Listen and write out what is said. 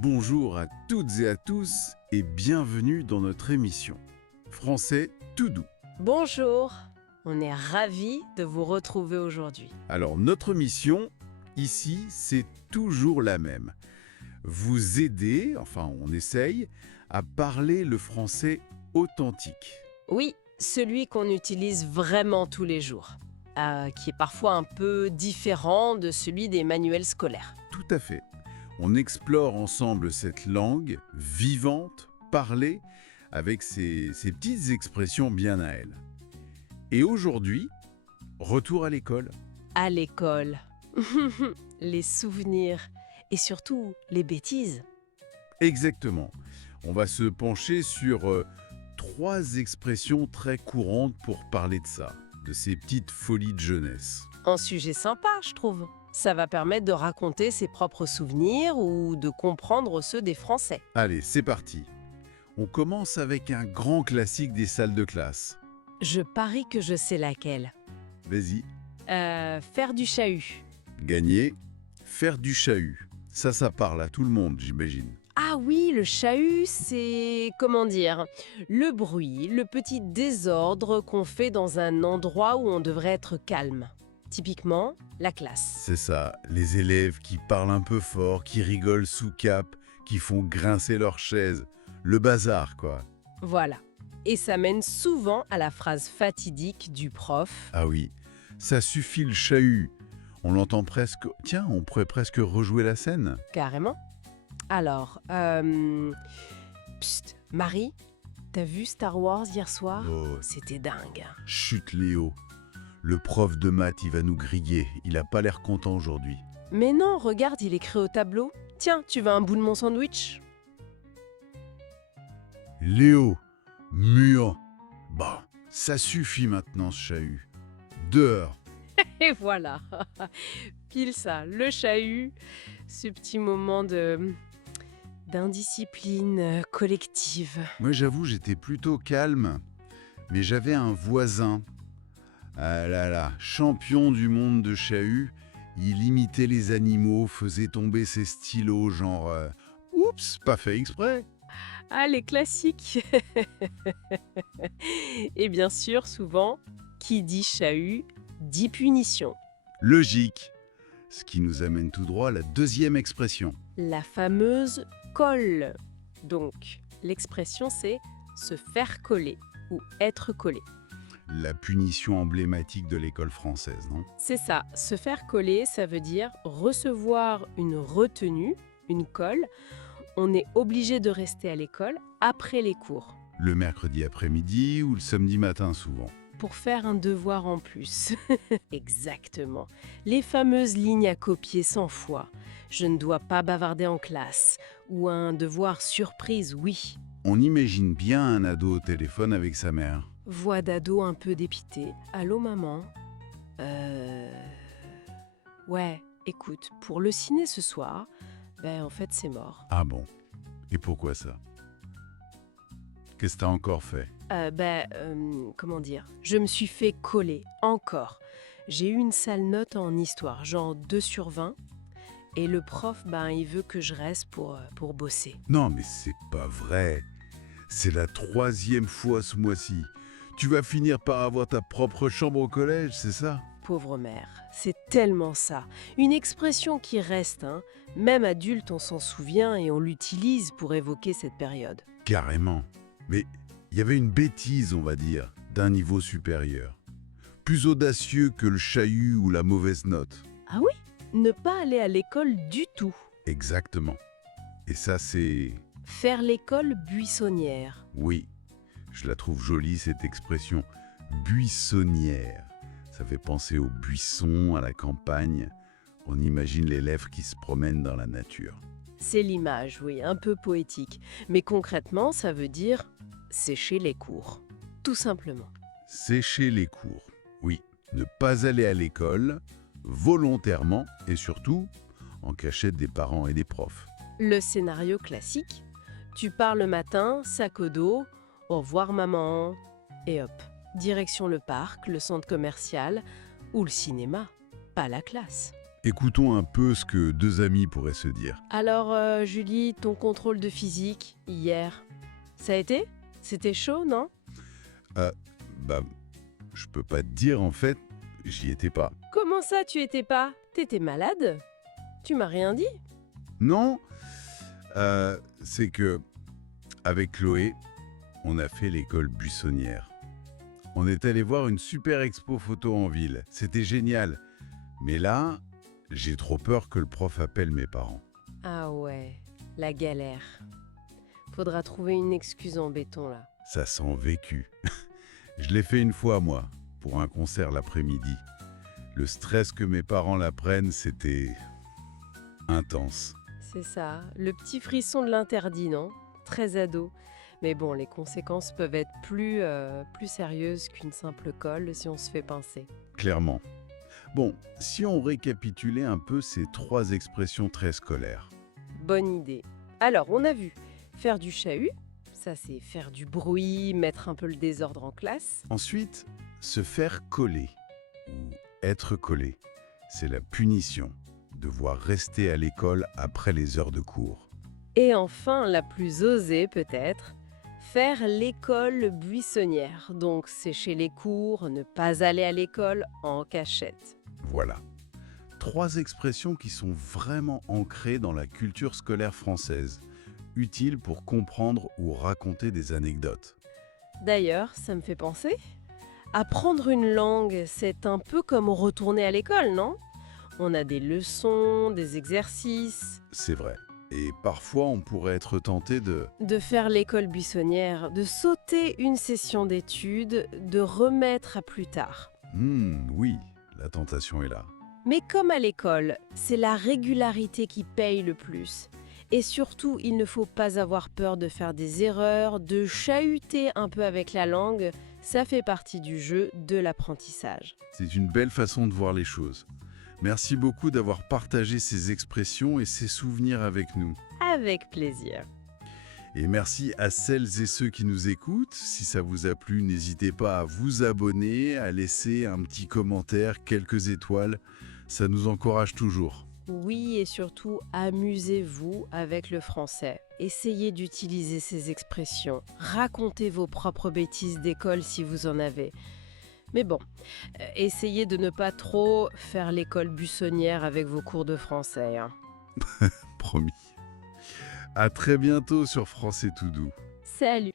Bonjour à toutes et à tous et bienvenue dans notre émission Français tout doux. Bonjour, on est ravis de vous retrouver aujourd'hui. Alors notre mission ici, c'est toujours la même. Vous aider, enfin on essaye, à parler le français authentique. Oui, celui qu'on utilise vraiment tous les jours, qui est parfois un peu différent de celui des manuels scolaires. Tout à fait. On explore ensemble cette langue vivante, parlée, avec ses petites expressions bien à elle. Et aujourd'hui, retour à l'école. À l'école, les souvenirs et surtout les bêtises. Exactement. On va se pencher sur 3 expressions très courantes pour parler de ça, de ces petites folies de jeunesse. Un sujet sympa, je trouve. Ça va permettre de raconter ses propres souvenirs ou de comprendre ceux des Français. Allez, c'est parti. On commence avec un grand classique des salles de classe. Je parie que je sais laquelle. Vas-y. Faire du chahut. Gagner, faire du chahut. Ça parle à tout le monde, j'imagine. Ah oui, le chahut, c'est, comment dire, le bruit, le petit désordre qu'on fait dans un endroit où on devrait être calme. Typiquement, la classe. C'est ça, les élèves qui parlent un peu fort, qui rigolent sous cap, qui font grincer leurs chaises. Le bazar, quoi. Voilà. Et ça mène souvent à la phrase fatidique du prof. Ah oui, ça suffit le chahut. On l'entend presque... Tiens, on pourrait presque rejouer la scène. Carrément. Alors, Psst, Marie, t'as vu Star Wars hier soir? Oh, C'était dingue. chut Léo. Le prof de maths, il va nous griller. Il a pas l'air content aujourd'hui. Mais non, regarde, il écrit au tableau. Tiens, tu veux un bout de mon sandwich? Léo, muant. Bah, ça suffit maintenant ce chahut. Dehors. Et voilà, pile ça, le chahut, ce petit moment d'indiscipline collective. Moi, j'avoue, j'étais plutôt calme. Mais j'avais un voisin. Ah là là, champion du monde de chahut. Il imitait les animaux, faisait tomber ses stylos, genre oups, pas fait exprès. Ah, les classiques. Et bien sûr, souvent, qui dit chahut, dit punition. Logique. Ce qui nous amène tout droit à la deuxième expression. La fameuse colle. Donc, l'expression c'est se faire coller ou être collé. La punition emblématique de l'école française, non? C'est ça, se faire coller, ça veut dire recevoir une retenue, une colle. On est obligé de rester à l'école après les cours Le mercredi après-midi ou le samedi matin souvent. pour faire un devoir en plus. Exactement. Les fameuses lignes à copier 100 fois. Je ne dois pas bavarder en classe. Ou un devoir surprise, oui. On imagine bien un ado au téléphone avec sa mère. Voix d'ado un peu dépitée. Allô maman? Ouais, écoute, pour le ciné ce soir, en fait c'est mort. Ah bon? Et pourquoi ça? Qu'est-ce que t'as encore fait? Comment dire? Je me suis fait coller, encore. J'ai eu une sale note en histoire, genre 2 sur 20. Et le prof, il veut que je reste pour bosser. Non mais c'est pas vrai. C'est la 3e fois ce mois-ci. Tu vas finir par avoir ta propre chambre au collège, c'est ça? Pauvre mère, c'est tellement ça. Une expression qui reste, hein. Même adulte, on s'en souvient et on l'utilise pour évoquer cette période. Carrément. Mais il y avait une bêtise, on va dire, d'un niveau supérieur. Plus audacieux que le chahut ou la mauvaise note. Ah oui? Ne pas aller à l'école du tout. Exactement. Et ça, c'est... Faire l'école buissonnière. Oui, je la trouve jolie cette expression. Buissonnière. Ça fait penser aux buissons, à la campagne. On imagine l'élève qui se promène dans la nature. C'est l'image, oui, un peu poétique. Mais concrètement, ça veut dire sécher les cours. Tout simplement. Sécher les cours. Oui, ne pas aller à l'école, volontairement et surtout en cachette des parents et des profs. Le scénario classique, tu pars le matin, sac au dos, au revoir maman, et hop. direction le parc, le centre commercial ou le cinéma, pas la classe. Écoutons un peu ce que deux amis pourraient se dire. Alors, Julie, ton contrôle de physique, hier, ça a été? C'était chaud, non? Bah, je peux pas te dire en fait, j'y étais pas. Comment ça, tu étais pas? T'étais malade? Tu m'as rien dit? Non, c'est que, avec Chloé, on a fait l'école buissonnière. On est allé voir une super expo photo en ville. C'était génial. Mais là, j'ai trop peur que le prof appelle mes parents. Ah ouais, la galère. Faudra trouver une excuse en béton, là. Ça sent vécu. Je l'ai fait une fois, moi, pour un concert l'après-midi. Le stress que mes parents l'apprennent, c'était intense. C'est ça, le petit frisson de l'interdit, non? Très ado. Mais bon, les conséquences peuvent être plus sérieuses qu'une simple colle si on se fait pincer. Clairement. Bon, si on récapitulait un peu ces trois expressions très scolaires. Bonne idée. Alors, on a vu faire du chahut, ça c'est faire du bruit, mettre un peu le désordre en classe. Ensuite, se faire coller ou être collé, c'est la punition, devoir rester à l'école après les heures de cours. Et enfin, la plus osée peut-être, faire l'école buissonnière. Donc sécher les cours, ne pas aller à l'école en cachette. Voilà. Trois expressions qui sont vraiment ancrées dans la culture scolaire française, utiles pour comprendre ou raconter des anecdotes. D'ailleurs, ça me fait penser, apprendre une langue, c'est un peu comme retourner à l'école, non? On a des leçons, des exercices. C'est vrai. Et parfois, on pourrait être tenté De faire l'école buissonnière, de sauter une session d'études, de remettre à plus tard. Oui, la tentation est là. Mais comme à l'école, c'est la régularité qui paye le plus. Et surtout, il ne faut pas avoir peur de faire des erreurs, de chahuter un peu avec la langue. Ça fait partie du jeu de l'apprentissage. C'est une belle façon de voir les choses. Merci beaucoup d'avoir partagé ces expressions et ces souvenirs avec nous. Avec plaisir. Et merci à celles et ceux qui nous écoutent. Si ça vous a plu, n'hésitez pas à vous abonner, à laisser un petit commentaire, quelques étoiles. Ça nous encourage toujours. Oui, et surtout, amusez-vous avec le français. Essayez d'utiliser ces expressions. Racontez vos propres bêtises d'école si vous en avez. Mais bon, essayez de ne pas trop faire l'école buissonnière avec vos cours de français, hein. Promis. À très bientôt sur Français tout doux. Salut!